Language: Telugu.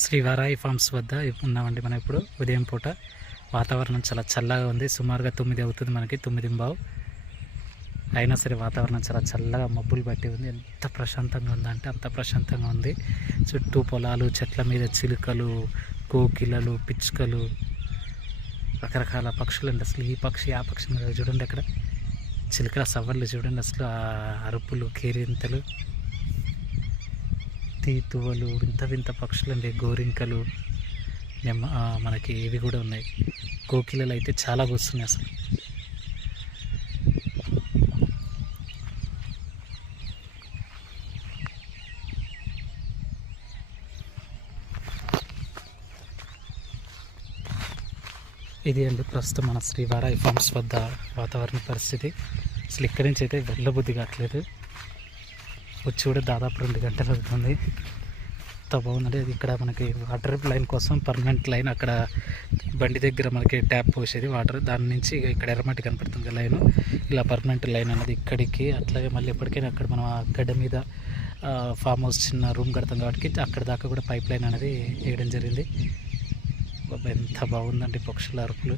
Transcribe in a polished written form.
శ్రీ వారాయి ఫార్మ్స్ వద్ద ఉన్నామండి. మనం ఇప్పుడు ఉదయం పూట వాతావరణం చాలా చల్లగా ఉంది. సుమారుగా 9 అవుతుంది, మనకి 9:15. అయినా సరే వాతావరణం చాలా చల్లగా మబ్బులు పట్టి ఉంది. ఎంత ప్రశాంతంగా ఉందంటే అంత ప్రశాంతంగా ఉంది. చుట్టూ పొలాలు, చెట్ల మీద చిలుకలు, కోకిలలు, పిచ్చుకలు, రకరకాల పక్షులు అండి. అసలు ఈ పక్షి ఆ పక్షి చూడండి, అక్కడ చిలుకల సవ్వళ్ళు చూడండి, అసలు ఆ అరుపులు, కేరింతలు, తీతువలు, వింత వింత పక్షులు అండి. గోరింకలు, మనకి ఇవి కూడా ఉన్నాయి. కోకిలలు అయితే చాలా కూస్తున్నాయి అసలు. ఇది అండి ప్రస్తుతం మన శ్రీ వారాయి ఫార్మ్స్ వద్ద వాతావరణ పరిస్థితి. అసలు ఇక్కడి నుంచి అయితే వెళ్ళబుద్ధి కావట్లేదు. వచ్చి కూడా దాదాపు 2 గంటలు అవుతుంది. ఎంత బాగుందండి. అది ఇక్కడ మనకి వాటర్ లైన్ కోసం పర్మనెంట్ లైన్, అక్కడ బండి దగ్గర మనకి ట్యాప్ పోసేది వాటర్, దాని నుంచి ఇక్కడ ఎర్రమట్టి కనపడుతుంది లైన్, ఇలా పర్మనెంట్ లైన్ అనేది ఇక్కడికి. అట్లాగే మళ్ళీ ఎప్పటికైనా అక్కడ మనం ఆ గడ్డ మీద ఫామ్ హౌస్ చిన్న రూమ్ కడతాం కాబట్టి అక్కడ దాకా కూడా పైప్ లైన్ అనేది వేయడం జరిగింది. ఎంత బాగుందండి పక్షుల అరుపులు.